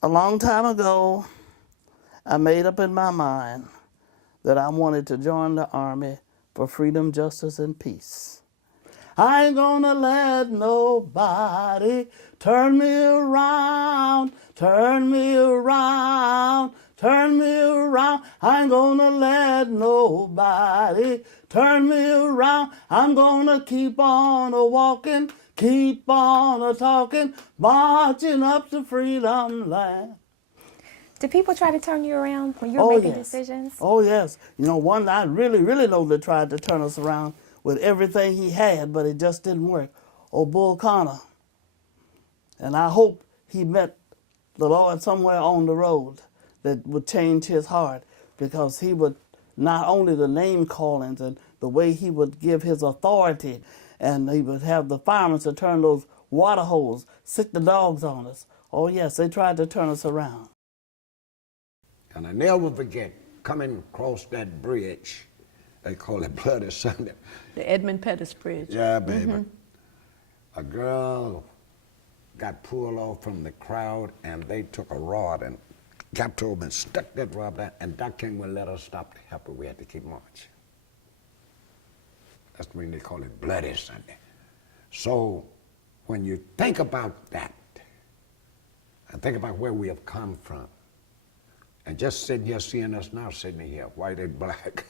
A long time ago, I made up in my mind that I wanted to join the Army for freedom, justice, and peace. I ain't gonna let nobody turn me around, turn me around, turn me around. I ain't gonna let nobody turn me around. I'm gonna keep on a-walking, keep on a-talking, marching up to freedom land. Did people try to turn you around when you were making decisions? Oh, yes. You know, one I really know that tried to turn us around with everything he had, but it just didn't work. Oh, Bull Connor. And I hope he met the Lord somewhere on the road that would change his heart, because he would not only the name callings and the way he would give his authority, and he would have the firemen to turn those water holes, sick the dogs on us. Oh, yes, they tried to turn us around. And I never forget coming across that bridge. They call it Bloody Sunday. The Edmund Pettus Bridge. Yeah, baby. A girl got pulled off from the crowd, and they took a rod and got over and stuck that rod there, and Doc King would let us stop to help her. We had to keep marching. That's when they call it Bloody Sunday. So when you think about that, and think about where we have come from, and just sitting here, seeing us now, sitting here, white and black,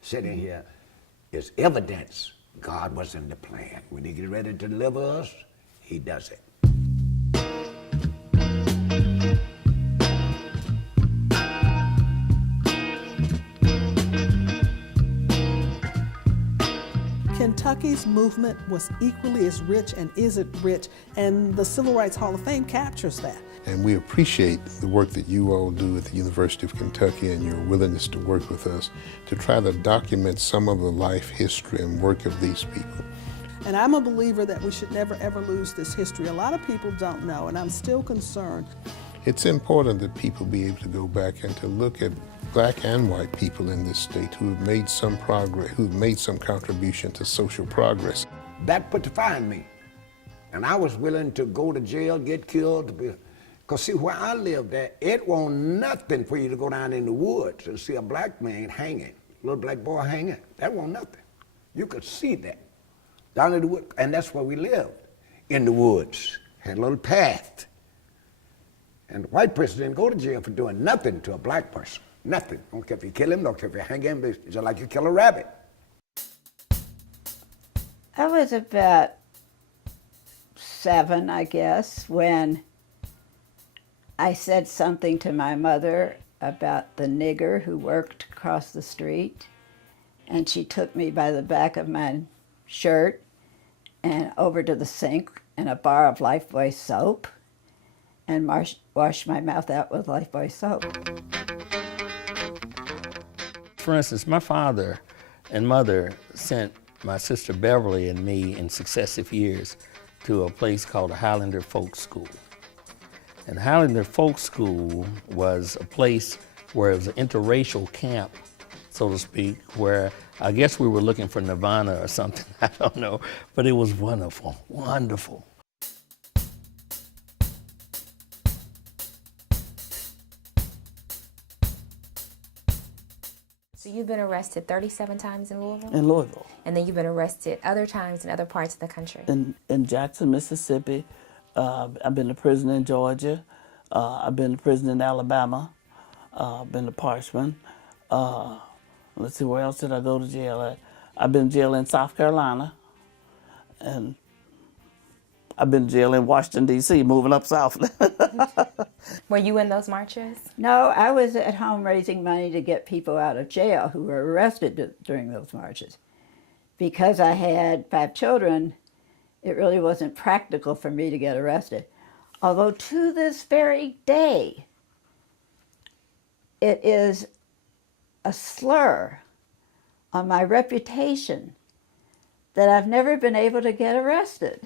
sitting here, is evidence God was in the plan. When he gets ready to deliver us, he does it. Kentucky's movement was equally as rich and isn't rich, and the Civil Rights Hall of Fame captures that. And we appreciate the work that you all do at the University of Kentucky and your willingness to work with us to try to document some of the life, history, and work of these people. And I'm a believer that we should never ever lose this history. A lot of people don't know, and I'm still concerned. It's important that people be able to go back and to look at black and white people in this state who have made some progress, who've made some contribution to social progress. That put the fire in me. And I was willing to go to jail, get killed, because see, where I lived at, it wasn't nothing for you to go down in the woods and see a black man hanging, a little black boy hanging. That wasn't nothing. You could see that down in the woods, and that's where we lived, in the woods. Had a little path. And the white person didn't go to jail for doing nothing to a black person. Nothing. Don't care if you kill him, don't care if you hang him, it's just like you kill a rabbit. I was about 7, I guess, when I said something to my mother about the nigger who worked across the street, and she took me by the back of my shirt and over to the sink and a bar of Lifebuoy soap and washed my mouth out with Lifebuoy soap. For instance, my father and mother sent my sister Beverly and me in successive years to a place called the Highlander Folk School. And Highlander Folk School was a place where it was an interracial camp, so to speak, where I guess we were looking for Nirvana or something, I don't know, but it was wonderful, wonderful. So you've been arrested 37 times in Louisville? In Louisville. And then you've been arrested other times in other parts of the country? In Jackson, Mississippi. I've been to prison in Georgia. I've been to prison in Alabama. I've been to Parchman. Let's see, where else did I go to jail at? I've been to jail in South Carolina. And I've been to jail in Washington, D.C., moving up south. Were you in those marches? No, I was at home raising money to get people out of jail who were arrested during those marches. Because I had 5 children, it really wasn't practical for me to get arrested. Although to this very day, it is a slur on my reputation that I've never been able to get arrested.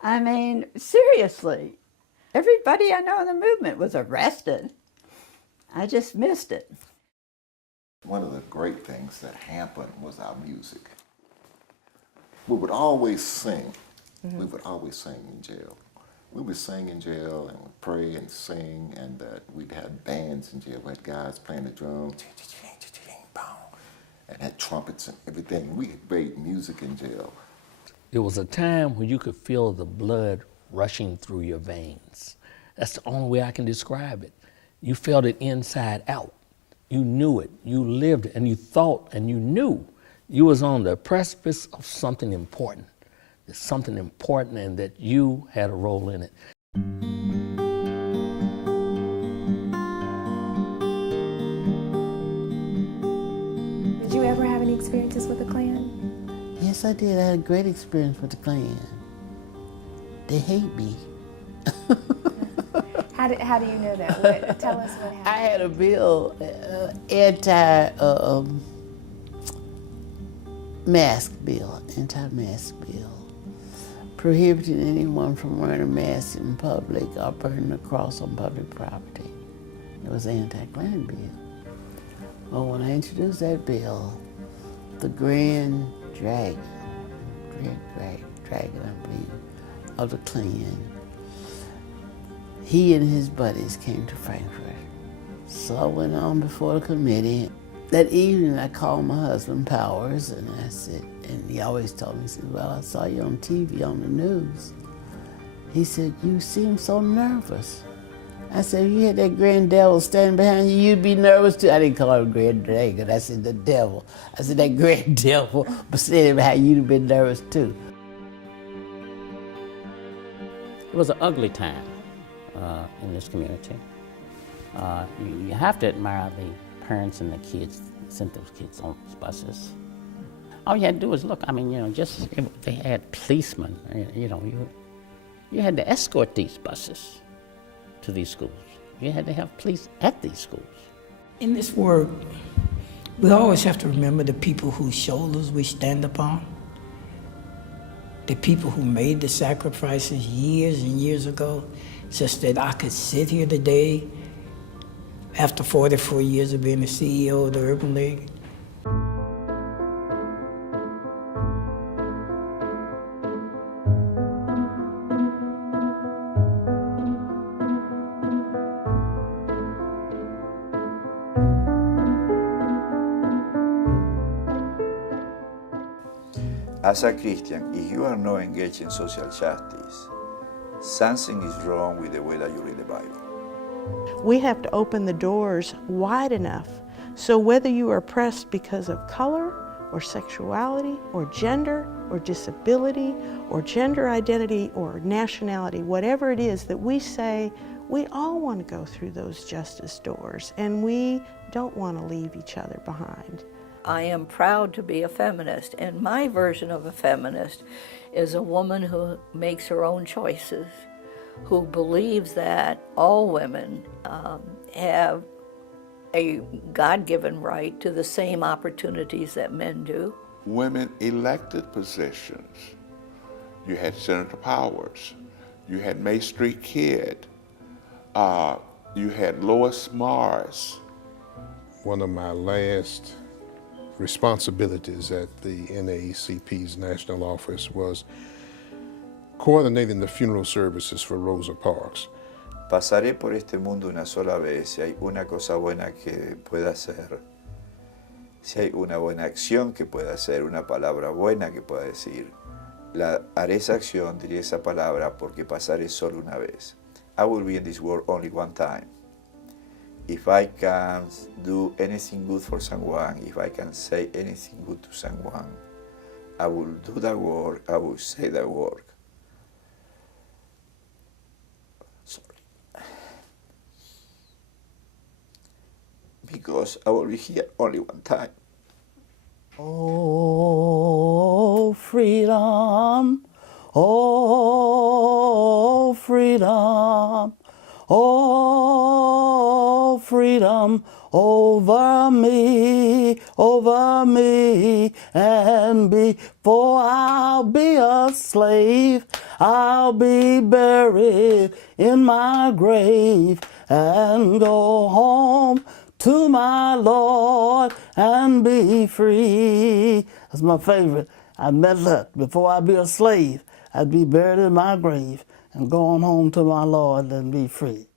I mean, seriously, everybody I know in the movement was arrested. I just missed it. One of the great things that happened was our music. We would always sing. We would always sing in jail. we would sing in jail and would pray and sing, and we'd have bands in jail. We had guys playing the drums, and had trumpets and everything. We made music in jail. It was a time when you could feel the blood rushing through your veins. That's the only way I can describe it. You felt it inside out. You knew it, you lived it, and you thought and you knew you was on the precipice of something important. There's something important and that you had a role in it. Did you ever have any experiences with the Klan? Yes, I did. I had a great experience with the Klan. They hate me. How do you know that? Tell us what happened. I had a bill, anti-mask bill, prohibiting anyone from wearing a mask in public or burning a cross on public property. It was an anti-Klan bill. Well, when I introduced that bill, the Grand Dragon, I believe, of the Klan, he and his buddies came to Frankfurt. So I went on before the committee. That evening I called my husband, Powers, and I said, and he always told me, he said, well, I saw you on TV on the news. He said, you seem so nervous. I said, if you had that grand devil standing behind you, you'd be nervous too. I didn't call him Grand Dragon, I said the devil. I said that grand devil, but standing behind you, you'd have been nervous too. It was an ugly time in this community. You have to admire the parents and the kids that sent those kids on those buses. All you had to do was look. I mean, they had policemen. You had to escort these buses to these schools. You had to have police at these schools. In this work, we always have to remember the people whose shoulders we stand upon, the people who made the sacrifices years and years ago, such that I could sit here today after 44 years of being the CEO of the Urban League. As a Christian, if you are not engaged in social justice, something is wrong with the way that you read the Bible. We have to open the doors wide enough so whether you are oppressed because of color or sexuality or gender or disability or gender identity or nationality, whatever it is that we say, we all want to go through those justice doors and we don't want to leave each other behind. I am proud to be a feminist, and my version of a feminist is a woman who makes her own choices, who believes that all women have a God-given right to the same opportunities that men do. Women elected positions. You had Senator Powers, you had May Street Kidd, you had Lois Morris. One of my last responsibilities at the NAACP's national office was coordinating the funeral services for Rosa Parks. Pasaré por este mundo una sola vez. Si hay una cosa buena que pueda hacer, si hay una buena acción que pueda hacer, una palabra buena que pueda decir, haré esa acción, diré esa palabra porque pasaré solo una vez. I will be in this world only one time. If I can do anything good for someone, if I can say anything good to someone, I will do that work, I will say that work. Sorry. Because I will be here only one time. Oh, freedom, oh, freedom, oh, freedom over me, and before I'll be a slave, I'll be buried in my grave and go home to my Lord and be free. That's my favorite. I meant that before I be a slave, I'd be buried in my grave and go on home to my Lord and be free.